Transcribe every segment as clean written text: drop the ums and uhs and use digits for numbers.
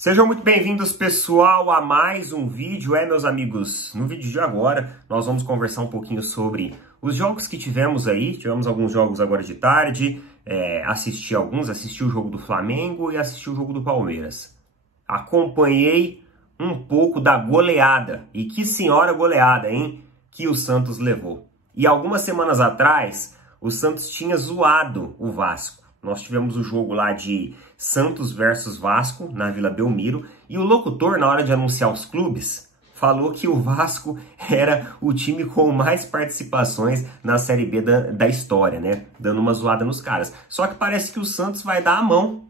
Sejam muito bem-vindos, pessoal, a mais um vídeo. Meus amigos, no vídeo de agora, nós vamos conversar um pouquinho sobre os jogos que tivemos aí. Tivemos alguns jogos agora de tarde, assisti o jogo do Flamengo e assisti o jogo do Palmeiras. Acompanhei um pouco da goleada, e que senhora goleada, hein, que o Santos levou. E algumas semanas atrás, o Santos tinha zoado o Vasco. Nós tivemos o jogo lá de Santos versus Vasco, na Vila Belmiro, e o locutor, na hora de anunciar os clubes, falou que o Vasco era o time com mais participações na Série B da história, né? Dando uma zoada nos caras. Só que parece que o Santos vai dar a mão.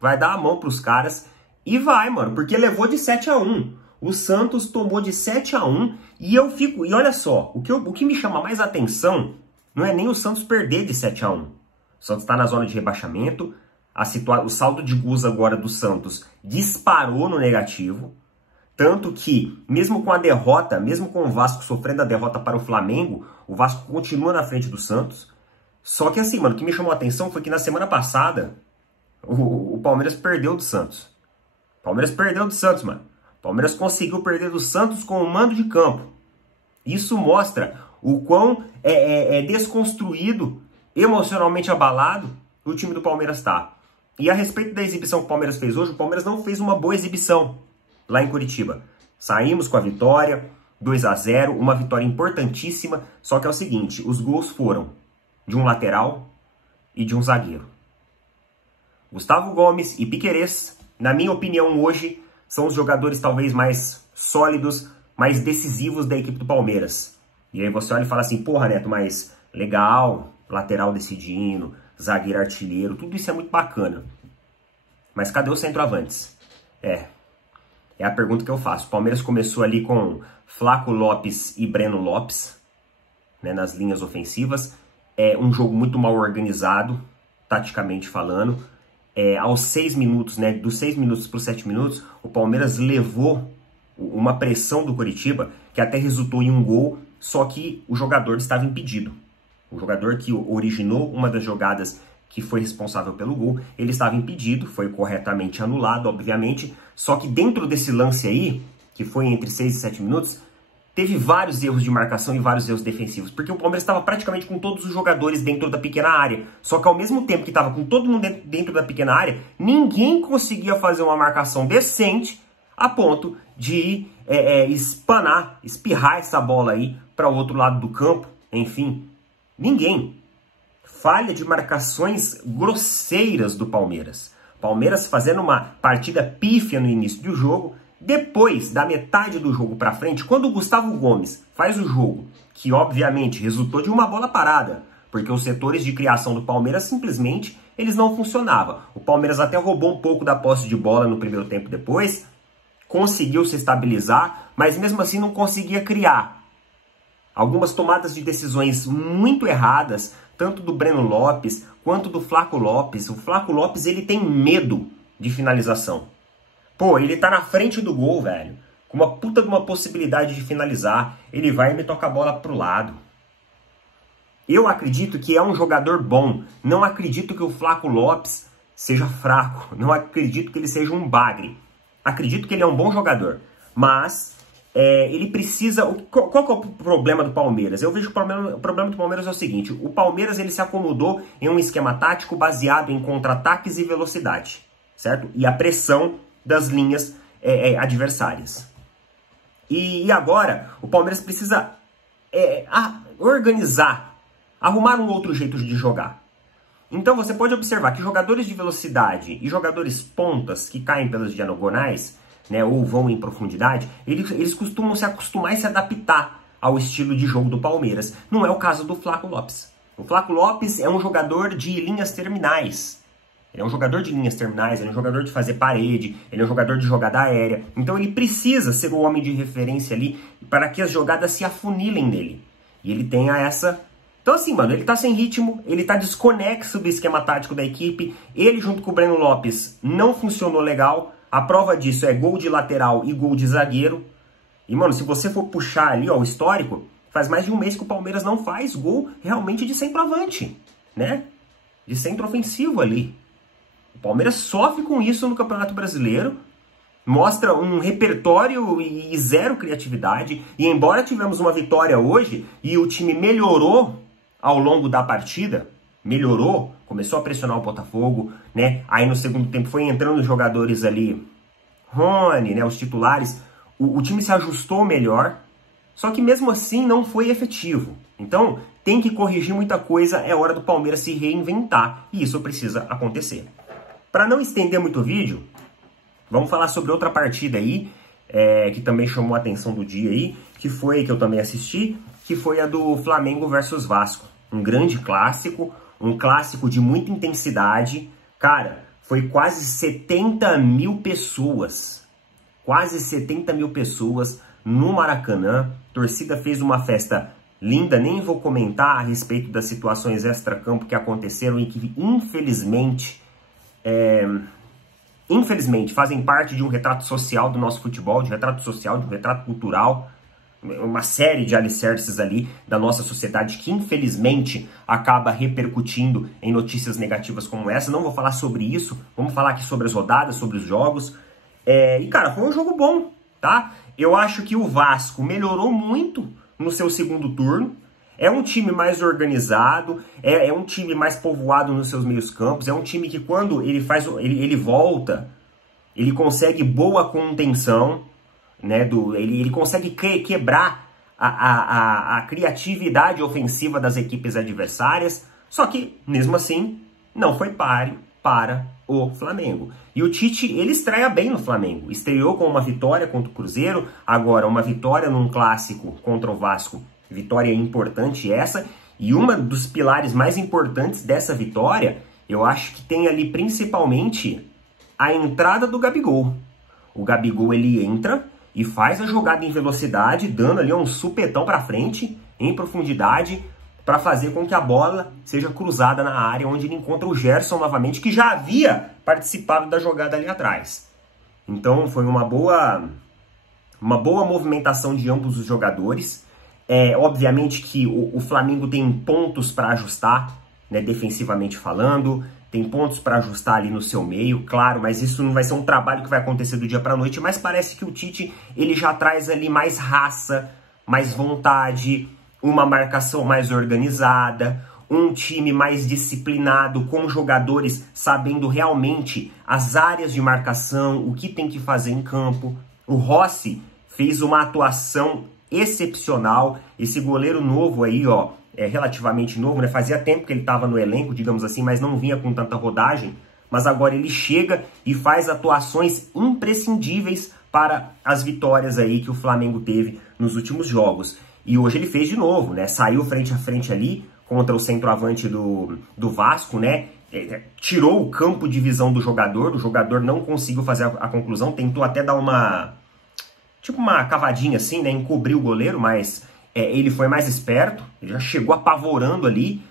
Vai dar a mão pros caras e vai, mano, porque levou de 7-1. O Santos tomou de 7-1 e e olha só, o que me chama mais atenção não é nem o Santos perder de 7-1. O Santos está na zona de rebaixamento, o saldo de gols agora do Santos disparou no negativo, tanto que, mesmo com a derrota, mesmo com o Vasco sofrendo a derrota para o Flamengo, o Vasco continua na frente do Santos. Só que assim, mano, o que me chamou a atenção foi que na semana passada, o Palmeiras perdeu do Santos. O Palmeiras perdeu do Santos, mano. O Palmeiras conseguiu perder do Santos com o mando de campo. Isso mostra o quão desconstruído, emocionalmente abalado, o time do Palmeiras está. E a respeito da exibição que o Palmeiras fez hoje, o Palmeiras não fez uma boa exibição lá em Curitiba. Saímos com a vitória, 2-0, uma vitória importantíssima, só que é o seguinte, os gols foram de um lateral e de um zagueiro. Gustavo Gomes e Piquerez, na minha opinião hoje, são os jogadores talvez mais sólidos, mais decisivos da equipe do Palmeiras. E aí você olha e fala assim, porra, Neto, mas legal, lateral decidindo, zagueiro artilheiro, tudo isso é muito bacana. Mas cadê os centroavantes? É a pergunta que eu faço. O Palmeiras começou ali com Flaco Lopes e Breno Lopes, né, nas linhas ofensivas. É um jogo muito mal organizado, taticamente falando. Aos 6 minutos, né, dos 6 minutos para os 7 minutos, o Palmeiras levou uma pressão do Coritiba, que até resultou em um gol, só que o jogador estava impedido. O jogador que originou uma das jogadas que foi responsável pelo gol, ele estava impedido, foi corretamente anulado, obviamente, só que dentro desse lance aí, que foi entre 6 e 7 minutos, teve vários erros de marcação e vários erros defensivos, porque o Palmeiras estava praticamente com todos os jogadores dentro da pequena área, só que ao mesmo tempo que estava com todo mundo dentro da pequena área, ninguém conseguia fazer uma marcação decente a ponto de espirrar essa bola aí para o outro lado do campo, enfim. Ninguém. Falha de marcações grosseiras do Palmeiras. Palmeiras fazendo uma partida pífia no início do jogo. Depois, da metade do jogo para frente, quando o Gustavo Gomes faz o jogo, que obviamente resultou de uma bola parada, porque os setores de criação do Palmeiras simplesmente eles não funcionavam. O Palmeiras até roubou um pouco da posse de bola no primeiro tempo depois, conseguiu se estabilizar, mas mesmo assim não conseguia criar. Algumas tomadas de decisões muito erradas, tanto do Breno Lopes quanto do Flaco Lopes. O Flaco Lopes, ele tem medo de finalização. Pô, ele tá na frente do gol, velho, com uma puta de uma possibilidade de finalizar. Ele vai e me toca a bola pro lado. Eu acredito que é um jogador bom. Não acredito que o Flaco Lopes seja fraco. Não acredito que ele seja um bagre. Acredito que ele é um bom jogador. Mas ele precisa... Qual que é o problema do Palmeiras? Eu vejo que o problema do Palmeiras é o seguinte. O Palmeiras ele se acomodou em um esquema tático baseado em contra-ataques e velocidade, certo? E a pressão das linhas adversárias. E agora o Palmeiras precisa organizar, arrumar um outro jeito de jogar. Então você pode observar que jogadores de velocidade e jogadores pontas que caem pelas diagonais, né, ou vão em profundidade, eles costumam se acostumar e se adaptar ao estilo de jogo do Palmeiras. Não é o caso do Flaco Lopes. O Flaco Lopes é um jogador de linhas terminais. Ele é um jogador de linhas terminais, ele é um jogador de fazer parede, ele é um jogador de jogada aérea. Então ele precisa ser o homem de referência ali para que as jogadas se afunilem nele. E ele tenha essa... Então assim, mano, ele tá sem ritmo, ele tá desconexo do esquema tático da equipe. Ele junto com o Breno Lopes não funcionou legal. A prova disso é gol de lateral e gol de zagueiro. E, mano, se você for puxar ali, ó, o histórico, faz mais de um mês que o Palmeiras não faz gol realmente de centroavante, né? De centro ofensivo ali. O Palmeiras sofre com isso no Campeonato Brasileiro Mostra um repertório e zero criatividade. E embora tivemos uma vitória hoje e o time melhorou ao longo da partida, melhorou, começou a pressionar o Botafogo, né? Aí no segundo tempo foi entrando os jogadores ali, Rony, né? Os titulares. O time se ajustou melhor, só que mesmo assim não foi efetivo. Então tem que corrigir muita coisa, é hora do Palmeiras se reinventar. E isso precisa acontecer. Para não estender muito o vídeo, vamos falar sobre outra partida aí, que também chamou a atenção do dia aí, que eu também assisti, que foi a do Flamengo versus Vasco. Um grande clássico, um clássico de muita intensidade. Cara, foi quase 70 mil pessoas. Quase 70 mil pessoas no Maracanã. A torcida fez uma festa linda, nem vou comentar a respeito das situações extra-campo que aconteceram e que, infelizmente, fazem parte de um retrato social do nosso futebol, de um retrato social, de um retrato cultural, uma série de alicerces ali da nossa sociedade que, infelizmente, acaba repercutindo em notícias negativas como essa. Não vou falar sobre isso, vamos falar aqui sobre as rodadas, sobre os jogos. E, cara, foi um jogo bom, tá? Eu acho que o Vasco melhorou muito no seu segundo turno. É um time mais organizado, é um time mais povoado nos seus meios campos, é um time que quando ele volta, ele consegue boa contenção, né? Ele consegue quebrar a criatividade ofensiva das equipes adversárias, só que, mesmo assim, não foi páreo para o Flamengo. E o Tite, ele estreia bem no Flamengo. Estreou com uma vitória contra o Cruzeiro, agora uma vitória num clássico contra o Vasco. Vitória importante essa. E uma dos pilares mais importantes dessa vitória, eu acho que tem ali principalmente a entrada do Gabigol. O Gabigol, ele entra e faz a jogada em velocidade, dando ali um supetão para frente, em profundidade, para fazer com que a bola seja cruzada na área, onde ele encontra o Gerson novamente, que já havia participado da jogada ali atrás. Então foi uma boa movimentação de ambos os jogadores. Obviamente que o Flamengo tem pontos para ajustar, né, defensivamente falando, tem pontos para ajustar ali no seu meio, claro, mas isso não vai ser um trabalho que vai acontecer do dia para a noite, mas parece que o Tite, ele já traz ali mais raça, mais vontade, uma marcação mais organizada, um time mais disciplinado, com jogadores sabendo realmente as áreas de marcação, o que tem que fazer em campo. O Rossi fez uma atuação excepcional. Esse goleiro novo aí, ó, relativamente novo, né? Fazia tempo que ele estava no elenco, digamos assim, mas não vinha com tanta rodagem. Mas agora ele chega e faz atuações imprescindíveis para as vitórias aí que o Flamengo teve nos últimos jogos. E hoje ele fez de novo, né? Saiu frente a frente ali contra o centroavante do Vasco, né? Tirou o campo de visão do jogador não conseguiu fazer a conclusão, tentou até dar uma cavadinha assim, né? Encobrir o goleiro, mas ele foi mais esperto, ele já chegou apavorando ali,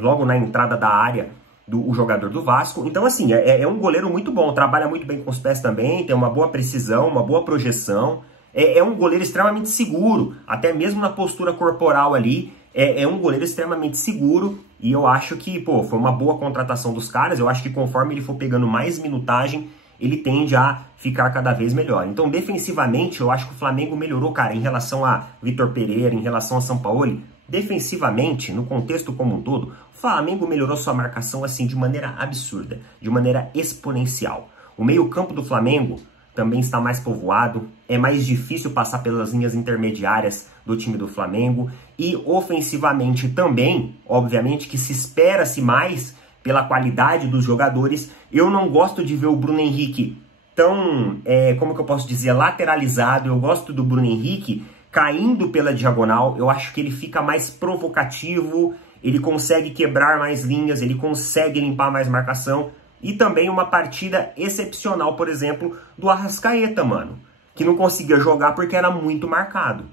logo na entrada da área, o jogador do Vasco. Então, assim, é um goleiro muito bom, trabalha muito bem com os pés também, tem uma boa precisão, uma boa projeção. É um goleiro extremamente seguro, até mesmo na postura corporal ali, é um goleiro extremamente seguro. E eu acho que, pô, foi uma boa contratação dos caras. Eu acho que conforme ele for pegando mais minutagem, ele tende a ficar cada vez melhor. Então, defensivamente, eu acho que o Flamengo melhorou, cara, em relação a Vitor Pereira, em relação a Sampaoli. Defensivamente, no contexto como um todo, o Flamengo melhorou sua marcação assim de maneira absurda, de maneira exponencial. O meio-campo do Flamengo também está mais povoado, é mais difícil passar pelas linhas intermediárias do time do Flamengo. E ofensivamente também, obviamente que se espera-se mais pela qualidade dos jogadores. Eu não gosto de ver o Bruno Henrique tão, como que eu posso dizer, lateralizado. Eu gosto do Bruno Henrique caindo pela diagonal. Eu acho que ele fica mais provocativo, ele consegue quebrar mais linhas, ele consegue limpar mais marcação. E também uma partida excepcional, por exemplo, do Arrascaeta, mano, que não conseguia jogar porque era muito marcado.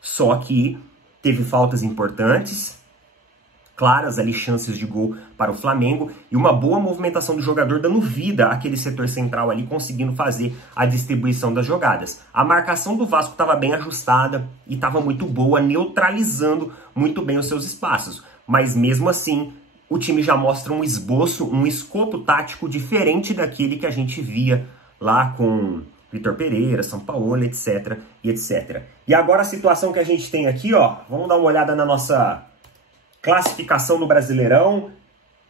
Só que teve faltas importantes, claras ali, chances de gol para o Flamengo, e uma boa movimentação do jogador dando vida àquele setor central ali, conseguindo fazer a distribuição das jogadas. A marcação do Vasco estava bem ajustada e estava muito boa, neutralizando muito bem os seus espaços. Mas mesmo assim, o time já mostra um esboço, um escopo tático diferente daquele que a gente via lá com Vitor Pereira, São Paulo, etc, e etc. E agora a situação que a gente tem aqui, ó, vamos dar uma olhada na nossa classificação no Brasileirão.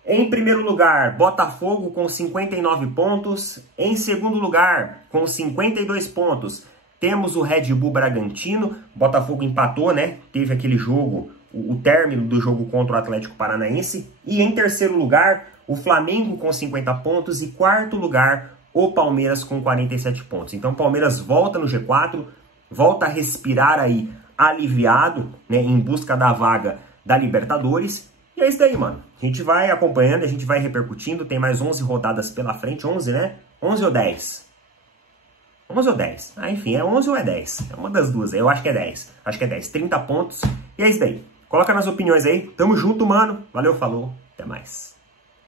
Em primeiro lugar, Botafogo com 59 pontos. Em segundo lugar, com 52 pontos, temos o Red Bull Bragantino. Botafogo empatou, né? Teve aquele jogo, o término do jogo contra o Atlético Paranaense. E em terceiro lugar, o Flamengo com 50 pontos. E quarto lugar, o Palmeiras com 47 pontos. Então o Palmeiras volta no G4, volta a respirar aí aliviado, né? Em busca da vaga da Libertadores. E é isso daí, mano. A gente vai acompanhando, a gente vai repercutindo. Tem mais 11 rodadas pela frente. 11, né? 11 ou 10? 11 ou 10? Ah, enfim, é 11 ou é 10? É uma das duas. Eu acho que é 10. Acho que é 10. 30 pontos. E é isso daí. Coloca nas opiniões aí. Tamo junto, mano. Valeu, falou. Até mais.